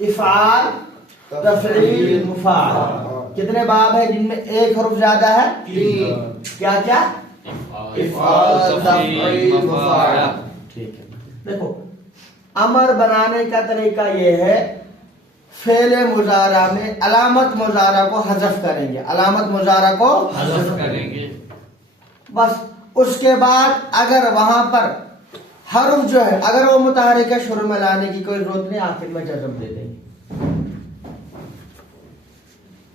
افعال تفعیل مفاعل. کتنے باب ہیں جن میں ایک حرف زیادہ ہے؟ 3. کیا کیا؟ افعال تفعیل مفاعل. ٹھیک ہے. دیکھو امر بنانے کا طریقہ یہ ہے، فعل مضارع میں علامت مضارع کو حذف کریں گے، علامت مضارع کو حذف کریں گے. بس اس کے بعد اگر وہاں پر حرف جو ہے اگر وہ متحرک ہے شروع میں لانے کی کوئی ضرورت نہیں، آخر میں جزم دے دیں گے.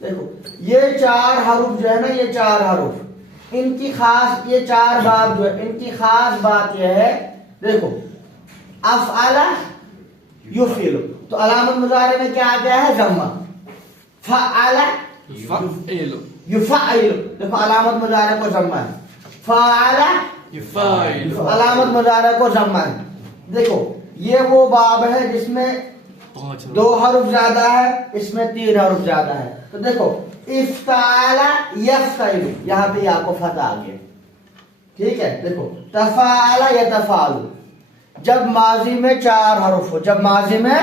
دیکھو یہ 4 حروف جو ہے نا، یہ 4 حروف، ان کی خاص یہ 4 بات جو ہے ان کی خاص بات یہ ہے. دیکھو افعل یفعل تو علامت مضارع میں کیا آ گیا ہے؟ ضمہ. فعل یفعل یفعل دیکھو علامت مضارع کو ضمہ ہے. فعل یفعل علامت مضارع کو ضمہ ہے. دیکھو یہ وہ باب ہے جس میں 2 حرف زیادہ ہے، اس میں 3 حرف زیادہ ہے. تو دیکھو افتعل یفتعل، یہاں پہ یا کو فتح آ گیا. ٹھیک ہے. دیکھو تفعل یتفعل، جب ماضی میں 4 حرف ہو، جب ماضی میں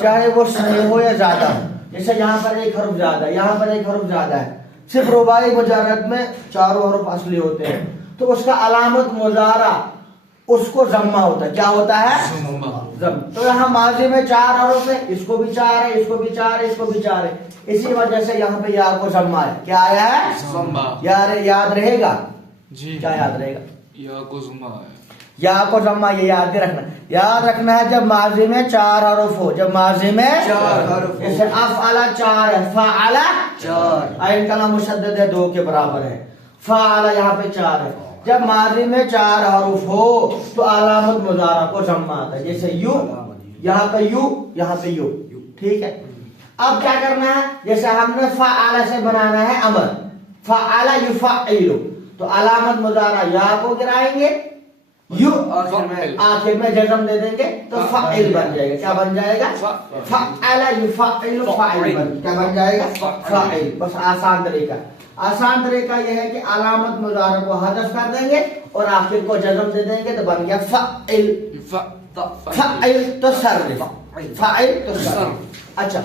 چاہے وہ صحیح ہو یا زیادہ ہو، جیسے یہاں پر 1 حرف زیادہ ہے، یہاں پر 1 حرف زیادہ ہے، صرف رباعی مجرد میں 4 حرف اصلی ہوتے ہیں، تو اس کا علامت مضارع اس کو ضمہ ہوتا ہے. کیا ہوتا ہے؟ ضم. تو یہاں ماضی میں 4 حرف ہے، اس کو بھی 4 ہے، اس کو بھی 4 ہے، اس کو بھی 4 ہے، اسی وجہ سے یہاں پہ یا کو ضمہ ہے. کیا آیا ہے؟ ضمہ. یاد رہے گا؟ جی کیا یاد رہے گا؟ یا کو ضمہ ہے. یا کو ضمہ، یہ یاد نہیں رکھنا. یاد رکھنا ہے جب ماضی میں 4 حرف ہو، جب ماضی میں 4 حرف، جیسے افعل 4 ہے، فعل 4، عین کلام مشدد ہے 2 کے برابر ہے، فعل یہاں پہ 4 ہے. جب ماضی میں 4 حرف ہو تو علامت مضارع کو ضمہ آتا ہے، جیسے یو، یہاں پہ یو، یہاں پہ یو. ٹھیک ہے. اب کیا کرنا ہے؟ جیسے ہم نے فعل سے بنانا ہے امر، فعل یفعل، تو علامت مضارع یا کو گرائیں گے، یو آخر میں جزم دے دیں گے تو فاعل بن جائے گا. کیا بن جائے گا؟ فعل یفعل فاعل کیا بن جائے گا؟ فاعل. بس آسان طریقہ یہ ہے کہ علامت مضارع کو حذف کر دیں گے اور آخر کو جزم دے دیں گے تو بن گیا فاعل. فاعل تصرف، فاعل تصرف. اچھا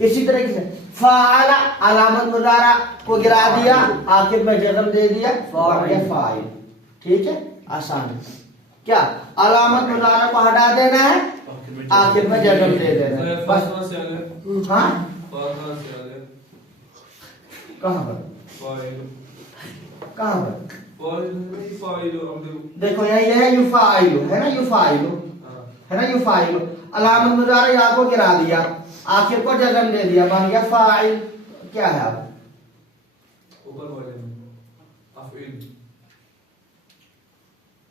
اسی طریقے سے فعل علامت مضارع کو گرا دیا، آخر میں جزم دے دیا، فاعل. ٹھیک ہے. آسان ہے. کیا علامت مضارع کو ہٹا دینا ہے، آخر میں جزم دے دینا ہے بس. ہاں کہاں پر دیکھو یہ ہے یفعل، ہے نا، یفعل ہے نا، یفعل علامت مضارع یا کو گرا دیا، آخر کو جزم دے دیا، بن گیا فاعل. کیا ہے اب؟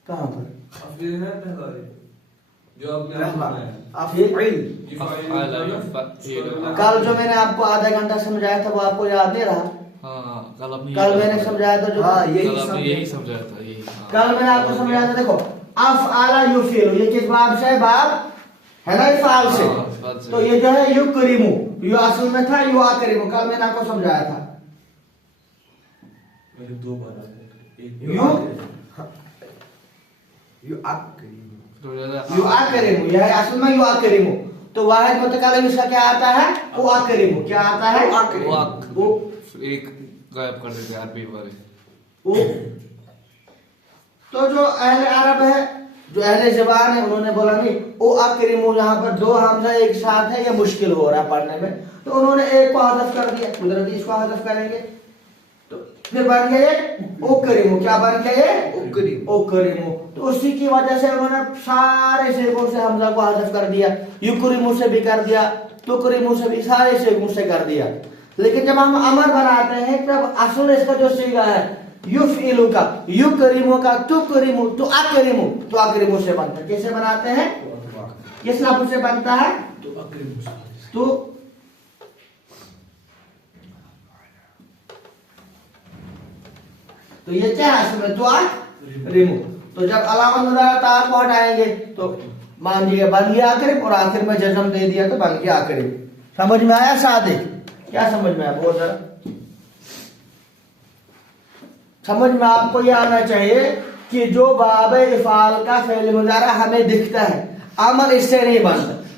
کہاں پر؟ کل جو میں نے آپ کو آدھا گھنٹہ سمجھایا تھا وہ آپ کو یاد نہیں رہا؟ کل میں نے سمجھایا تھا جو یہی سمجھایا تھا. کل میں نے آپ کو سمجھایا تھا. دیکھو افعل یفعل، یہ کس باب سے ہے؟ باب ہے نا افعال سے. تو یہ جو ہے یکرمو، یو اصل میں تھا یو اکرمو، کل میں نے آپ کو سمجھایا تھا. یو اکرمو، یہ ہے اصل میں یو اکرمو. تو واحد متکلم اس کا کیا آتا ہے؟ او اکرمو. کیا آتا ہے؟ وہ ایک غائب کر دیتے عربی والے. تو جو اہل عرب ہے، جو اہل زبان ہے، انہوں نے بولا نہیں او اکرمو، یہاں پر 2 حمزہ ایک ساتھ ہے، یہ مشکل ہو رہا ہے پڑھنے میں، تو انہوں نے ایک کو حذف کر دیا، قدرتی اس کو حذف کریں گے تو پھر بن گیا یہ اکرمو. کیا بن گیا یہ؟ اکرمو. تو اسی کی وجہ سے انہوں نے سارے صیغوں سے حمزہ کو حذف کر دیا، یکرمو سے بھی کر دیا، تکرمو سے بھی، سارے صیغوں سے کر دیا. لیکن جب ہم امر بناتے ہیں تب اصل اس کا جو صیغہ ہے یفعلو کا، یکرمو کا، تکرمو، تو اکرمو، تو اکرمو سے بنتا ہے. کیسے بناتے ہیں؟ کس لفظ سے بنتا ہے؟ تو یہ کیا ہے اصل میں؟ تو اکرمو. تو جب علامت مضارع تا کو ہٹائیں گے تو مان لیے بن گیا اکرم، اور آخر میں جزم دے دیا تو بن گیا اکرم. سمجھ میں آیا صادق؟ کیا سمجھ میں آیا؟ بہت ذرا سمجھ میں آپ کو یہ آنا چاہیے کہ جو باب افعال کا فعل مضارع ہمیں دکھتا ہے، عمل اس سے نہیں بنتا.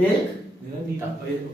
1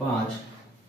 5,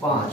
5।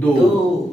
2।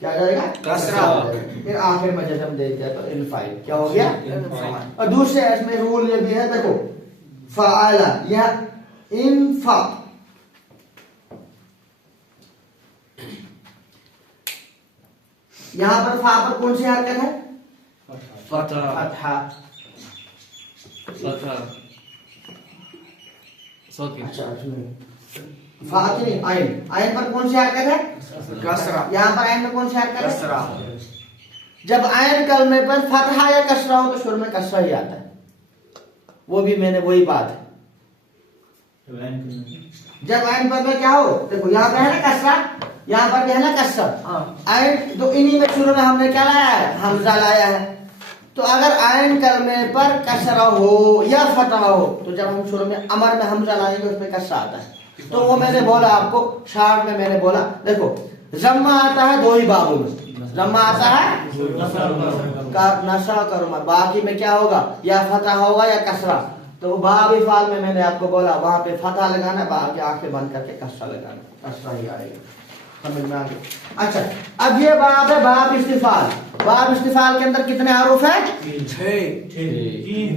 کیا جائے گا کسرہ. پھر آخر میں جزم دے دیا تو انفعل کیا ہو گیا اور دوسرے اس میں رول یہ بھی ہے دیکھو فعل یا انفع یہاں پر فا پر کون سی حرکت ہے فتح. فتحہ فتح سوکی اچھا فا کی نہیں عین عین پر کون سی حرکت ہے کسرہ. یہاں پر عین میں کون سی حرکت ہے کسرہ. جب عین کلمے پر فتحہ یا کسرہ ہو تو شروع میں کسرہ ہی آتا ہے وہ بھی میں نے وہی بات ہے جب عین پر میں کیا ہو دیکھو یہاں پہ ہے نا کسرہ یہاں پر بھی ہے نا کسرہ عین تو انہی میں شروع میں ہم نے کیا لایا ہے حمزہ لایا ہے تو اگر عین کلمے پر کسرہ ہو یا فتح ہو تو جب ہم شروع میں امر میں حمزہ لائیں گے اس میں کسرہ آتا ہے تو وہ میں نے بولا آپ کو شارٹ میں میں نے بولا دیکھو ضمہ آتا ہے دو ہی بابوں میں ضمہ آتا ہے نشا کرما باقی میں کیا ہوگا یا فتح ہوگا یا کسرہ تو باب افعال میں نے آپ کو بولا وہاں پہ فتح لگانا باقی آنکھیں بند کر کے کسرہ لگانا کسرہ ہی آئے گا سمجھ میں آ گیا اچھا اب یہ باب ہے باب استفعال کے اندر کتنے حروف ہیں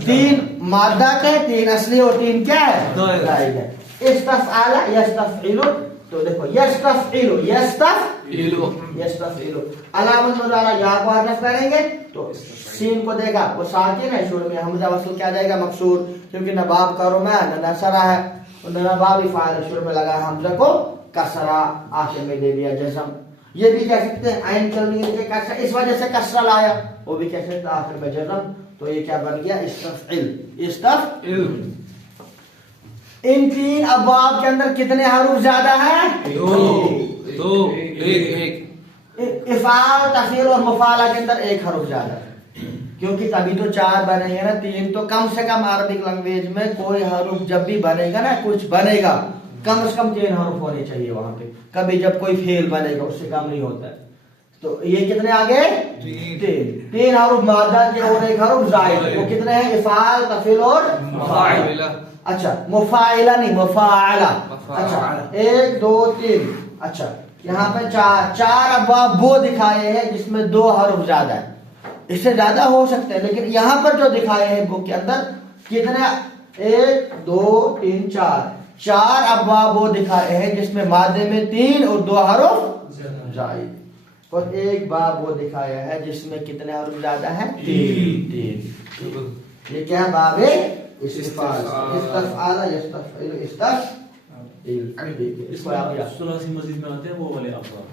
3 مادہ کے 3 اصلی اور 3 کیا ہے زائد ہے استفعل یستفعل تو دیکھو یستفعل علامت مضارع یا کو حذف کریں گے تو سین کو دیکھا وہ ساکن ہے شروع میں حمزہ وصل کیا جائے گا مکسور کیونکہ نہ باب کا رمہ ہے نہ نصرہ ہے اور نہ باب فاعل شروع میں لگا حمزہ کو کسرہ آخر میں دے دیا جزم یہ بھی کہہ سکتے ہیں عین کلمے کے کسرہ اس وجہ سے کسرہ لایا وہ بھی کہہ سکتے ہیں آخر میں جزم تو یہ کیا بن گیا استفعل ان 3 ابواب کے اندر کتنے حروف زیادہ ہیں 2 1 افعال تفعیل اور مفعلہ کے اندر 1 حرف زیادہ ہے کیونکہ تبھی تو 4 بنے گا نا 3 تو کم سے کم عربک لینگویج میں کوئی حرف جب بھی بنے گا نا کچھ بنے گا کم سے کم 3 حرف ہونے چاہیے وہاں پہ کبھی جب کوئی فعل بنے گا اس سے کم نہیں ہوتا ہے تو یہ کتنے آگے 3 حرف مادہ کے اور 1 حرف زائد وہ کتنے ہیں افعال تفعیل اور مفعل اچھا مفاعلہ نہیں مفاعلہ اچھا 1 2 3 اچھا یہاں پہ 4 ابواب وہ دکھائے ہیں جس میں 2 حرف زیادہ ہے اس سے زیادہ ہو سکتے ہیں لیکن یہاں پر جو دکھائے ہیں بک کے اندر کتنے 1 2 3 4 ابواب وہ دکھائے ہیں جس میں مادے میں 3 اور 2 حرف زائد اور 1 باب وہ دکھایا ہے جس میں کتنے حرف زیادہ ہیں 3 یہ کیا باب ہے استفعال استفعال یستفعل استفعل اس کو آپ ثلاثی مزید میں آتے ہیں وہ والے ابواب